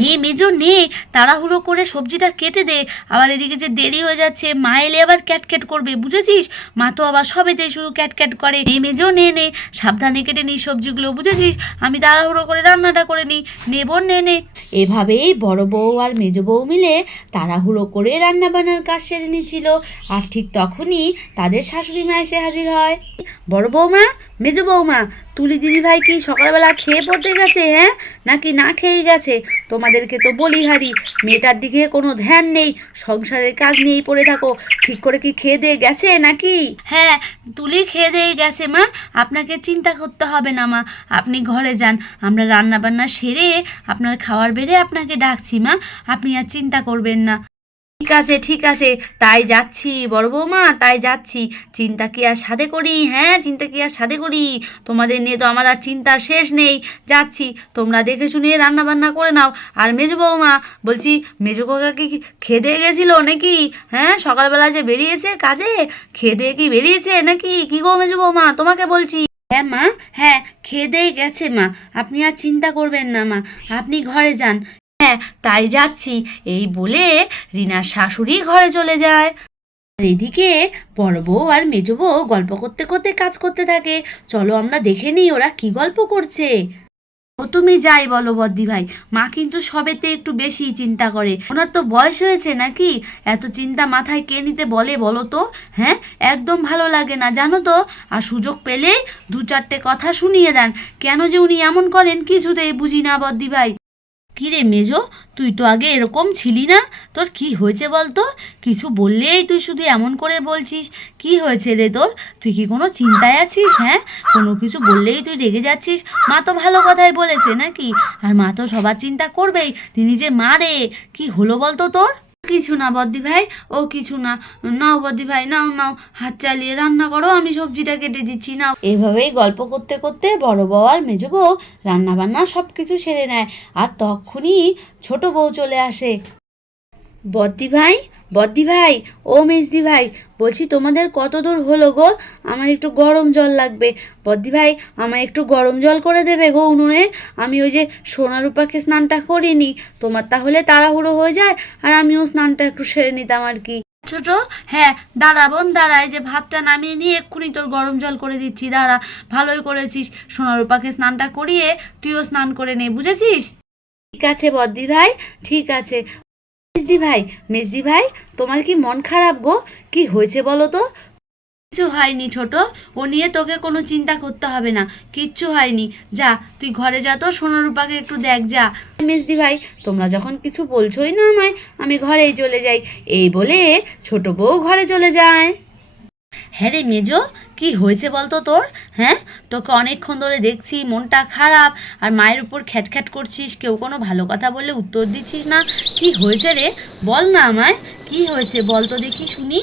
নে মেজো নে, তাড়াহুড়ো করে সবজিটা কেটে দে। আবার এদিকে যে দেরি হয়ে যাচ্ছে, মা এলে আবার ক্যাটক্যাট করবে, বুঝেছিস? মা তো আবার সবেতেই শুধু ক্যাটক্যাট করে। নে মেজো নে নে, সাবধানে কেটে নিই সবজিগুলো, বুঝেছিস? আমি তাড়াহুড়ো করে রান্নাটা করে নিই। নে বোন নে নে। এভাবেই বড় বউ আর মেজো বউ মিলে তাড়াহুড়ো করে রান্নাবান্নার কাজ সেরে নিচ্ছিল। আর ঠিক তখনই তাদের শাশুড়ি মা এসে হাজির হয়। বড় বৌমা, মেজো বৌমা, তুলি দিদিভাই কি সকালবেলা খেয়ে পড়তে গেছে, হ্যাঁ, নাকি না খেয়েই গেছে? তোমাদেরকে তো বলি হারি, মেয়েটার দিকে কোনো ধ্যান নেই, সংসারের কাজ নিয়েই পড়ে থাকো। ঠিক করে কি খেয়ে দিয়ে গেছে নাকি? হ্যাঁ, তুলি খেয়ে দিয়ে গেছে মা, আপনাকে চিন্তা করতে হবে না মা, আপনি ঘরে যান, আমরা রান্না বান্না সেরে আপনার খাওয়ার বেড়ে আপনাকে ডাকছি মা, আপনি আর চিন্তা করবেন না। ঠিক আছে ঠিক আছে, তাই যাচ্ছি বড় বৌমা, তাই যাচ্ছি। চিন্তা কি আর সাধে করি, হ্যাঁ, চিন্তা কি আর সাধে করি? তোমাদের নিয়ে তো আমার আর চিন্তার শেষ নেই। যাচ্ছি, তোমরা দেখে শুনে রান্না বান্না করে নাও। আর মেজো বৌমা, বলছি মেজো কাকা কি খেয়ে দিয়ে গেছিল নাকি? হ্যাঁ, সকালবেলা যে বেরিয়েছে কাজে, খেয়ে দিয়ে কি বেরিয়েছে নাকি? কি গো মেজো বৌমা, তোমাকে বলছি। হ্যাঁ মা, হ্যাঁ, খেয়ে দিয়ে গেছে মা, আপনি আর চিন্তা করবেন না মা, আপনি ঘরে যান। হ্যাঁ, তাই যাচ্ছি, এই বলে রিনার শাশুড়ি ঘরে চলে যায়। আর এদিকে বড় বউ আর মেজো বউ গল্প করতে করতে কাজ করতে থাকে। চলো আমরা দেখে নিই ওরা কি গল্প করছে। ও তুমি যাই বলো বদ্দি ভাই, মা কিন্তু সবেতে একটু বেশি চিন্তা করে। ওনার তো বয়স হয়েছে নাকি, এত চিন্তা মাথায় কে নিতে বলে বলো তো? হ্যাঁ, একদম ভালো লাগে না জানো তো। আর সুযোগ পেলে দু চারটে কথা শুনিয়ে দেন। কেন যে উনি এমন করেন কিছুতেই বুঝি না বদ্দি ভাই। কী রে মেজো, তুই তো আগে এরকম ছিলি না, তোর কি হয়েছে বলতো? কিছু বললেই তুই শুধু এমন করে বলছিস। কি হয়েছে রে তোর? তুই কি কোনো চিন্তায় আছিস? হ্যাঁ, কোনো কিছু বললেই তুই রেগে যাচ্ছিস। মা তো ভালো কথাই বলেছে নাকি? আর মা তো সবার চিন্তা করবেই, তিনি যে মা রে। কি হলো বলতো তোর? কিছু না বদ্দি ভাই, ও কিছু না। নাও বদ্দি ভাই, নাও নাও, হাত চালিয়ে রান্না করো, আমি সবজিটা কেটে দিচ্ছি, নাও। এভাবেই গল্প করতে করতে বড় বউ আর মেজো বউ রান্না বান্না সব কিছু সেরে নেয়। আর তখনই ছোট বউ চলে আসে। বদ্দি ভাই, বদ্দি ভাই, ও মেজদি ভাই, বলছি তোমাদের কত দূর হলো গো? আমার একটু গরম জল লাগবে। বদ্দি ভাই, আমায় একটু গরম জল করে দেবে গো উনুনে। আমি ওই যে সোনারূপাকে স্নানটা করিনি, তোমার তাহলে তাড়াহুড়ো হয়ে যায়, আর আমিও স্নানটা একটু সেরে নিতাম আর কি। ছোট, হ্যাঁ, দাঁড়া বোন দাঁড়া, এই যে ভাতটা নামিয়ে নিয়ে এক্ষুনি তোর গরম জল করে দিচ্ছি, দাঁড়া। ভালোই করেছিস, সোনারূপাকে স্নানটা করিয়ে তুইও স্নান করে নে, বুঝেছিস? ঠিক আছে বদ্দি ভাই, ঠিক আছে। মেজদি ভাই, মেজদি ভাই, তোমার কি মন খারাপ গো? কি হয়েছে বলো তো? কিচ্ছু হয়নি ছোট, ও নিয়ে তোকে কোনো চিন্তা করতে হবে না, কিচ্ছু হয়নি। যা, তুই ঘরে যা তো, সোনারূপাকে একটু দেখ যা। মেজদি ভাই, তোমরা যখন কিছু বলছোই না আমায়, আমি ঘরেই চলে যাই। এই বলে ছোট বউ ঘরে চলে যায়। হ্যাঁ রে মেজো, কি হয়েছে বলতো তোর? হ্যাঁ, তোকে অনেকক্ষণ ধরে দেখছি মনটা খারাপ, আর মায়ের উপর খ্যাটখ্যাট করছিস, কেউ কোনো ভালো কথা বললে উত্তর দিচ্ছিস না। কি হয়েছে রে, বল না আমায়, কি হয়েছে বল তো দেখি শুনি।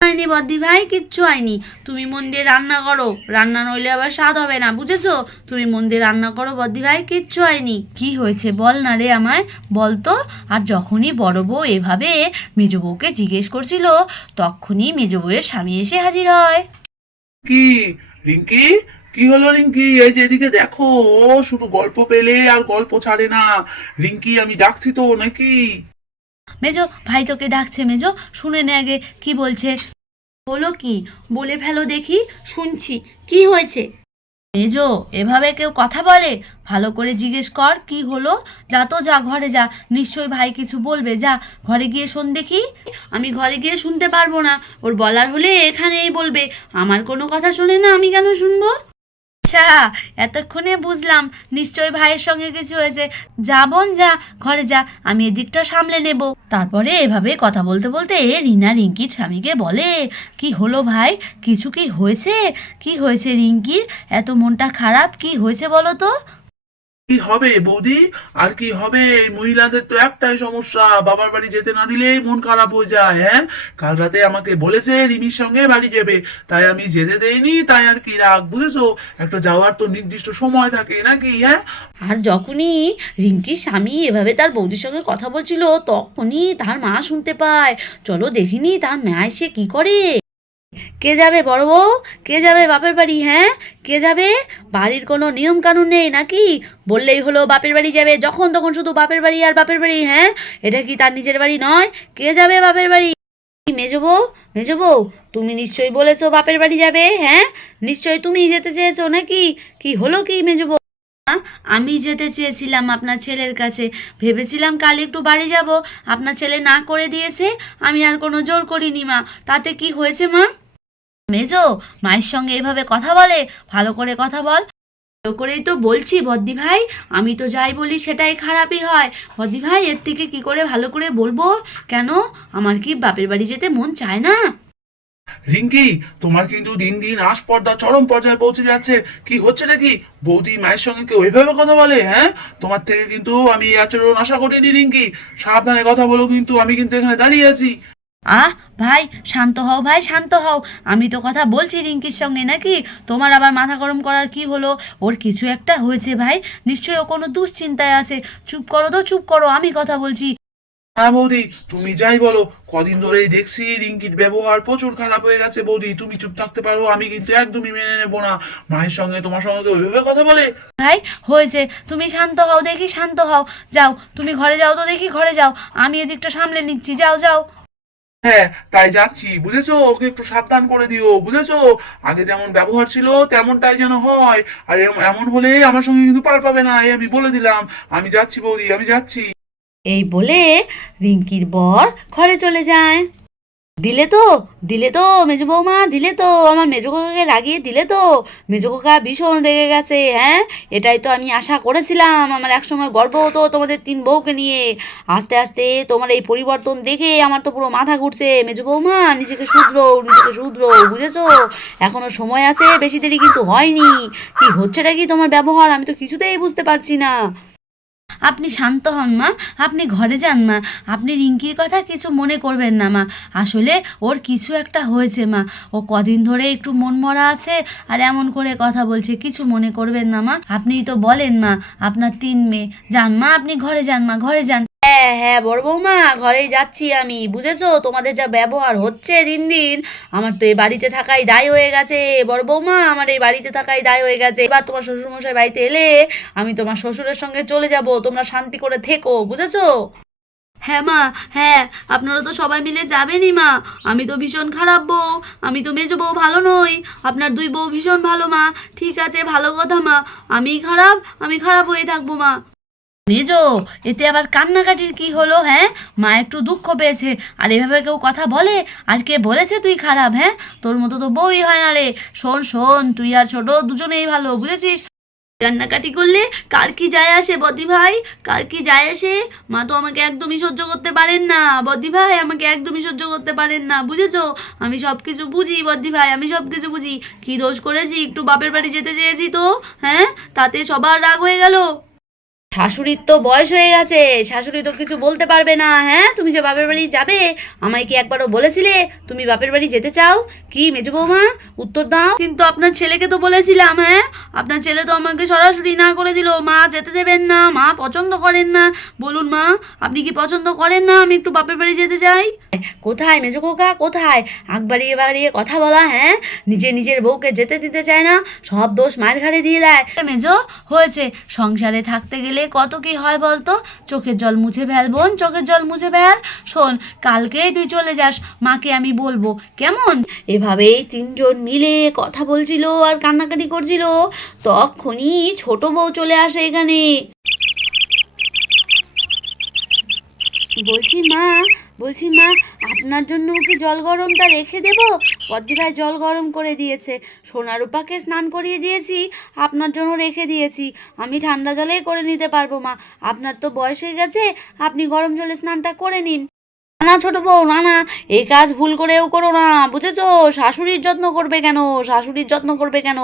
হয়নি বদ্দি ভাই, কিচ্ছু হয়নি। তুমি মন দিয়ে রান্না করো, রান্না নইলে আবার স্বাদ হবে না, বুঝেছো? তুমি মন দিয়ে রান্না করো বদ্দি ভাই, কিচ্ছু হয়নি। কি হয়েছে বল না রে আমায়, বল তো। আর যখনই বড় বউ এভাবে মেজো বউকে জিজ্ঞেস করছিল, তখনই মেজো বউয়ের স্বামী এসে হাজির হয়। কি রিঙ্কি, কি হলো রিঙ্কি? এই যে এদিকে দেখো, ও শুধু গল্প পেলে আর গল্প ছাড়ে না। রিঙ্কি, আমি ডাকছি তো নাকি? মেজো ভাই তোকে ডাকছে, মেজো শুনে নে আগে কি বলছে। হলো কি, বলে ফেলো দেখি, শুনছি, কি হয়েছে? মেজো, এভাবে কেউ কথা বলে? ভালো করে জিজ্ঞেস কর কি হলো। যা তো, যা ঘরে যা, নিশ্চয়ই ভাই কিছু বলবে, যা ঘরে গিয়ে শোন দেখি। আমি ঘরে গিয়ে শুনতে পারবো না, ওর বলার হলে এখানেই বলবে। আমার কোনো কথা শোনে না, আমি কেন শুনবো? আচ্ছা, এতক্ষণে বুঝলাম, নিশ্চয়ই ভাইয়ের সঙ্গে কিছু হয়েছে। যা বোন যা, ঘরে যা, আমি এদিকটা সামলে নেব। তারপরে এভাবে কথা বলতে বলতে রিনা রিঙ্কির স্বামীকে বলে, কি হলো ভাই, কিছু কি হয়েছে? কি হয়েছে রিঙ্কির, এত মনটা খারাপ, কি হয়েছে বলো তো? কি হবে বৌদি, আর কি হবে? এই মহিলাদের তো একটাই সমস্যা, বাবার বাড়ি যেতে না দিলেই মন খারাপ হয়ে যায়। হ্যাঁ, কাল রাতে আমাকে বলেছে রিমির সঙ্গে বাড়ি যাবে, তাই আমি যেতে দেইনি, তাই আর কি রাগ, বুঝেছো? একটা যাওয়ার তো নির্দিষ্ট সময় থাকে নাকি? হ্যাঁ। আর যখনই রিঙ্কির স্বামী এভাবে তার বৌদির সঙ্গে কথা বলছিল, তখনই তার মা শুনতে পায়। চলো দেখিনি তার মা এসে কি করে। কে যাবে বড় বউ? কে যাবে বাপের বাড়ি? হ্যাঁ, কে যাবে? বাড়ির কোনো নিয়ম কানুন নেই নাকি? বললেই হলো বাপের বাড়ি যাবে, যখন তখন শুধু বাপের বাড়ি আর বাপের বাড়ি। হ্যাঁ, এটা কি তার নিজের বাড়ি নয়? কে যাবে বাপের বাড়ি? মেজো বউ, মেজো বউ, তুমি নিশ্চয়ই বলেছো বাপের বাড়ি যাবে। হ্যাঁ, নিশ্চয়ই তুমিই যেতে চেয়েছো নাকি? কি হলো কি মেজো বউ? আমি যেতে চেয়েছিলাম আপনার ছেলের কাছে, ভেবেছিলাম কাল একটু বাড়ি যাব, আপনার ছেলে না করে দিয়েছে, আমি আর কোনো জোর করিনি মা। তাতে কি হয়েছে মা? মেজো, মায়ের সঙ্গে এভাবে কথা বলে? ভালো করে কথা বল। ভালো করেই তো বলছি বদ্দি ভাই, আমি তো যাই বলি সেটাই খারাপই হয়। বদ্দি ভাই, এর থেকে কি করে ভালো করে বলবো? কেন, আমার কি বাপের বাড়ি যেতে মন চায় না? রিঙ্কি, তোমার কিন্তু দিন দিন আস্পর্ধা চরম পর্যায়ে পৌঁছে যাচ্ছে। কি হচ্ছে নাকি? বৌদি মায়ের সঙ্গে কেউ ওইভাবে কথা বলে? হ্যাঁ, তোমার থেকে কিন্তু আমি এই আচরণ আশা করিনি রিঙ্কি। সাবধানে কথা বলো, কিন্তু আমি কিন্তু এখানে দাঁড়িয়ে আছি। আহ ভাই, শান্ত হও ভাই, শান্ত হও। আমি তো কথা বলছি রিঙ্কির সঙ্গে, নাকি তোমার আবার মাথা গরম করার কি হলো? ওর কিছু একটা হয়েছে ভাই, নিশ্চয়ই ও কোনো দুশ্চিন্তায় আছে। চুপ করো তো, চুপ করো, আমি কথা বলছি। হ্যাঁ বৌদি, তুমি যাই বলো, কদিন ধরেই দেখছি রিঙ্কির ব্যবহার প্রচুর খারাপ হয়ে গেছে। বৌদি তুমি চুপ থাকতে পারো, আমি কিন্তু একদমই মেনে নেবো না। মায়ের সঙ্গে তোমার সঙ্গে কেউ ওইভাবে কথা বলে? ভাই হয়েছে, তুমি শান্ত হও দেখি, শান্ত হও। যাও, তুমি ঘরে যাও তো দেখি, ঘরে যাও, আমি এদিকটা সামলে নিচ্ছি। যাও যাও। হ্যাঁ, তাই যাচ্ছি, বুঝেছো? ওকে একটু সাবধান করে দিও, বুঝেছো? আগে যেমন ব্যবহার ছিল তেমনটাই যেন হয়। আর এমন হলে আমার সঙ্গে কিন্তু পার পাবে না, এই আমি বলে দিলাম। আমি যাচ্ছি বৌদি, আমি যাচ্ছি। এই বলে রিঙ্কির বর ঘরে চলে যায়। দিলে তো, দিলে তো মেজো বৌমা, দিলে তো, আমার মেজো কাকাকে রাগিয়ে দিলে তো। মেজো কাকা ভীষণ রেগে গেছে। হ্যাঁ, এটাই তো আমি আশা করেছিলাম। আমার একসময় গর্ব হতো তোমাদের তিন বউকে নিয়ে। আস্তে আস্তে তোমার এই পরিবর্তন দেখে আমার তো পুরো মাথা ঘুরছে। মেজো বৌমা, নিজেকে শুধরো, নিজেকে শুধরো, বুঝেছো? এখনো সময় আছে, বেশি দেরি কিন্তু হয়নি। কি হচ্ছেটা কি তোমার ব্যবহার, আমি তো কিছুতেই বুঝতে পারছি না। আপনি শান্ত হন মা, আপনি ঘরে যান মা, আপনি রিঙ্কির কথা কিছু মনে করবেন না মা। আসলে ওর কিছু একটা হয়েছে মা, ও কদিন ধরে একটু মনমরা আছে আর এমন করে কথা বলছে। কিছু মনে করবেন না মা, আপনিই তো বলেন মা, আপনার তিন মেয়ে। যান মা, আপনি ঘরে যান মা, ঘরে যান। হ্যাঁ হ্যাঁ বড় বৌমা, ঘরেই যাচ্ছি আমি। বুঝেছো, তোমাদের যা ব্যবহার হচ্ছে দিন দিন, আমার তো এই বাড়িতে থাকাই দায় হয়ে গেছে। বড় বৌমা, আমার এই বাড়িতে থাকাই দায় হয়ে গেছে। এবার তোমার শ্বশুরমশাই বাড়িতে এলে আমি তোমার শ্বশুরের সঙ্গে চলে যাব, তোমরা শান্তি করে থেকো, বুঝেছো? হ্যাঁ মা, হ্যাঁ, আপনারা তো সবাই মিলে যাবেনই মা। আমি তো ভীষণ খারাপ বউ, আমি তো মেজো বউ ভালো নই। আপনার দুই বউ ভীষণ ভালো মা। ঠিক আছে, ভালো কথা মা, আমিই খারাপ, আমি খারাপ হয়ে থাকবো মা। মেজো, এতে আবার কান্নাকাটির কি হলো? হ্যাঁ, মা একটু দুঃখ পেয়েছে, আর এভাবে কেউ কথা বলে? আর কে বলেছে তুই খারাপ? হ্যাঁ, তোর মতো তো বউই হয় না রে। শোন শোন, তুই আর ছোট দুজনেই ভালো, বুঝেছিস? কান্নাকাটি করলে কার কি যায় আসে বদ্দি ভাই, কার কি যায় আসে? মা তো আমাকে একদমই সহ্য করতে পারেন না। বদ্দি ভাই আমাকে একদমই সহ্য করতে পারেন না, বুঝেছো? আমি সব কিছু বুঝি বদ্দি ভাই, আমি সব কিছু বুঝি। কি দোষ করেছি? একটু বাপের বাড়ি যেতে চেয়েছি তো, হ্যাঁ, তাতে সবার রাগ হয়ে গেল। শাশুড়ির তো বয়স হয়ে গেছে, শাশুড়ি তো কিছু বলতে পারবে না। হ্যাঁ, তুমি যে বাপের বাড়ি যাবে, আমায় কি একবারও বলেছিলে তুমি বাপের বাড়ি যেতে চাও? কি মেজো বৌমা, উত্তর দাও। কিন্তু আপনার ছেলেকে তো বলেছিলাম। হ্যাঁ, আপনার ছেলে তো আমাকে সরাসরি না করে দিল। মা যেতে দেবেন না, মা পছন্দ করেন না। বলুন মা, আপনি কি পছন্দ করেন না আমি একটু বাপের বাড়ি যেতে চাই? কোথায় মেজো খোকা, কোথায়? আগ বাড়িয়ে বাড়িয়ে কথা বলা। হ্যাঁ, নিজের বউকে যেতে দিতে চায় না, সব দোষ মায়ের ঘাড়ে দিয়ে দেয়। মেজো, হয়েছে, সংসারে থাকতে গেলে কত কি হয় বলতো? চোখের জল মুছে ফেল বোন, চোখের জল মুছে ফেল। শোন, কালকেই তুই চলে যাস, মাকে আমি বলবো, কেমন? এভাবেই তিনজন মিলে কথা বলছিল আর কান্নাকাটি করছিল, তখনই ছোট বউ চলে আসে এখানে। বলছি মা, বলছি মা, আপনার জন্য কি জল গরমটা রেখে দেব? বদ্দি ভাই জল গরম করে দিয়েছে, সোনারূপাকে স্নান করিয়ে দিয়েছি, আপনার জন্য রেখে দিয়েছি। আমি ঠান্ডা জলেই করে নিতে পারবো মা, আপনার তো বয়স হয়ে গেছে, আপনি গরম জলে স্নানটা করে নিন। না ছোট বউ, না না, এই কাজ ভুল করেও করো না, বুঝেছো? শাশুড়ির যত্ন করবে কেন? শাশুড়ির যত্ন করবে কেন?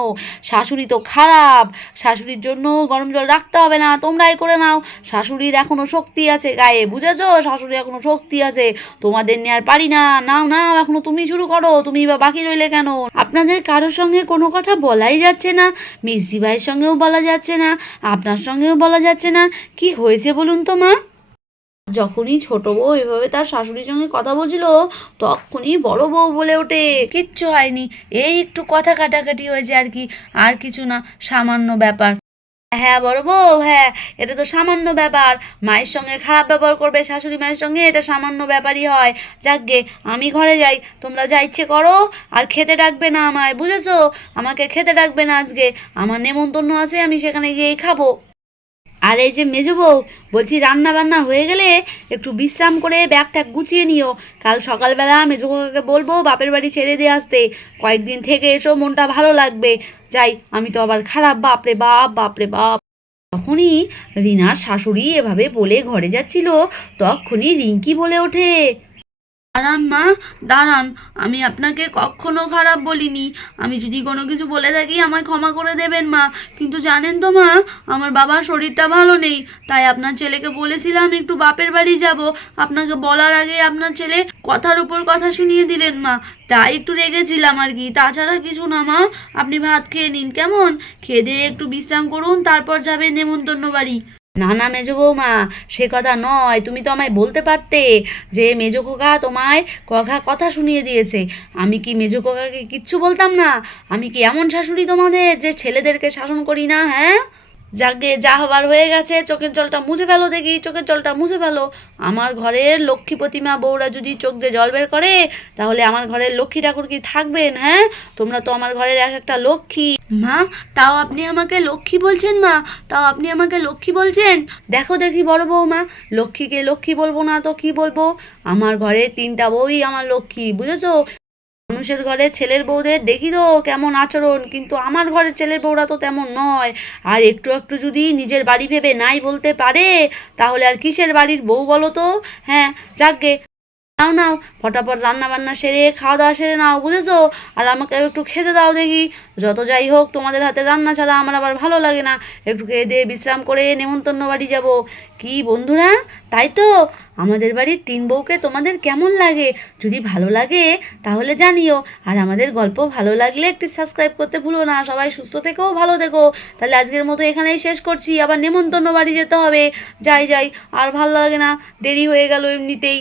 শাশুড়ি তো খারাপ, শাশুড়ির জন্য গরম জল রাখতে হবে না, তোমরাই করে নাও। শাশুড়ির এখনো শক্তি আছে গায়ে, বুঝেছো? শাশুড়ির এখনো শক্তি আছে, তোমাদের নিয়ে আর পারি না। নাও নাও, এখনো তুমি শুরু করো, তুমি বা বাকি রইলে কেন? আপনাদের কারোর সঙ্গে কোনো কথা বলাই যাচ্ছে না, মিসি ভাইয়ের সঙ্গেও বলা যাচ্ছে না, আপনার সঙ্গেও বলা যাচ্ছে না। কি হয়েছে বলুন তো মা? যখনই ছোট বউ এভাবে তার শাশুড়ির সঙ্গে কথা বলছিল, তখনই বড় বউ বলে ওঠে, কিচ্ছু হয়নি, এই একটু কথা কাটাকাটি হয়েছে আর কি, আর কিছু না, সামান্য ব্যাপার। হ্যাঁ বড় বউ, হ্যাঁ, এটা তো সামান্য ব্যাপার। মায়ের সঙ্গে খারাপ ব্যবহার করবে শাশুড়ি মায়ের সঙ্গে, এটা সামান্য ব্যাপারই হয়। যাকগে, আমি ঘরে যাই, তোমরা যা ইচ্ছে করো, আর খেতে ডাকবে না আমায়, বুঝেছো? আমাকে খেতে ডাকবে না আজকে, আমার নেমন্তন্ন আছে, আমি সেখানে গিয়েই খাবো। আর এই যে মেজো বউ, বলছি রান্না বান্না হয়ে গেলে একটু বিশ্রাম করে ব্যাগটা গুছিয়ে নিও। কাল সকালবেলা মেজো কাকাকে বলবো বাপের বাড়ি ছেড়ে দিয়ে আসতে, কয়েকদিন থেকে এসো, মনটা ভালো লাগবে। যাই, আমি তো আবার খারাপ, বাপরে বাপ, বাপরে বাপ। তখনই রিনার শাশুড়ি এভাবে বলে ঘরে যাচ্ছিল, তখনই রিঙ্কি বলে ওঠে, দাঁড়ান মা, দাঁড়ান, আমি আপনাকে কখনো খারাপ বলিনি। আমি যদি কোনো কিছু বলে থাকি আমায় ক্ষমা করে দেবেন মা। কিন্তু জানেন তো মা, আমার বাবার শরীরটা ভালো নেই, তাই আপনার ছেলেকে বলেছিলাম একটু বাপের বাড়ি যাব। আপনাকে বলার আগে আপনার ছেলে কথার উপর কথা শুনিয়ে দিলেন মা, তাই একটু রেগেছিলাম আর কি, তাছাড়া কিছু না মা। আপনি ভাত খেয়ে নিন কেমন, খেয়ে দিয়ে একটু বিশ্রাম করুন, তারপর যাবেন নেমন্তন্ন বাড়ি। না না মেজো বৌমা, সে কথা নয়, তুমি তো আমায় বলতে পারতে যে মেজো খোকা তোমায় কথা শুনিয়ে দিয়েছে। আমি কি মেজো খোকাকে কিচ্ছু বলতাম না? আমি কি এমন শাশুড়ি তোমাদের যে ছেলেদেরকে শাসন করি না, হ্যাঁ? যাকে যা হবার হয়ে গেছে, চোখের জলটা মুছে ফেলো দেখি, চোখের জলটা মুছে ফেলো। আমার ঘরের লক্ষ্মী প্রতিমা বউরা যদি চোখ দিয়ে জল বের করে, তাহলে আমার ঘরের লক্ষ্মী ঠাকুর কি থাকবেন? হ্যাঁ, তোমরা তো আমার ঘরের এক একটা লক্ষ্মী। মা, তাও আপনি আমাকে লক্ষ্মী বলছেন মা, তাও আপনি আমাকে লক্ষ্মী বলছেন? দেখো দেখি বড় বৌমা, লক্ষ্মীকে লক্ষ্মী বলবো না তো কি বলবো? আমার ঘরের 3টা বউই আমার লক্ষ্মী, বুঝেছো? মানুষের ঘরে ছেলের বউদের দেখি তো কেমন আচরণ, কিন্তু আমার ঘরের ছেলের বউরা তো তেমন নয়। আর একটু একটু যদি নিজের বাড়ি ভেবে নাই বলতে পারে, তাহলে আর কিসের বাড়ির বউ বলো তো? হ্যাঁ, যাকগে, নাও নাও, ফটাফট রান্না বান্না সেরে খাওয়া দাওয়া সেরে নাও, বুঝেছো? আর আমাকে একটু খেতে দাও দেখি। যত যাই হোক, তোমাদের হাতে রান্না ছাড়া আমার আবার ভালো লাগে না। একটু খেয়ে দিয়ে বিশ্রাম করে নেমন্তন্ন বাড়ি যাব। কি বন্ধুরা, তাই তো? আমাদের বাড়ির 3 বউকে তোমাদের কেমন লাগে? যদি ভালো লাগে তাহলে জানিও। আর আমাদের গল্প ভালো লাগলে একটু সাবস্ক্রাইব করতে ভুলো না। সবাই সুস্থ থেকো, ভালো থেকো। তাহলে আজকের মতো এখানেই শেষ করছি, আবার নেমন্তন্ন বাড়ি যেতে হবে। যাই যাই, আর ভালো লাগে না, দেরি হয়ে গেল এমনিতেই।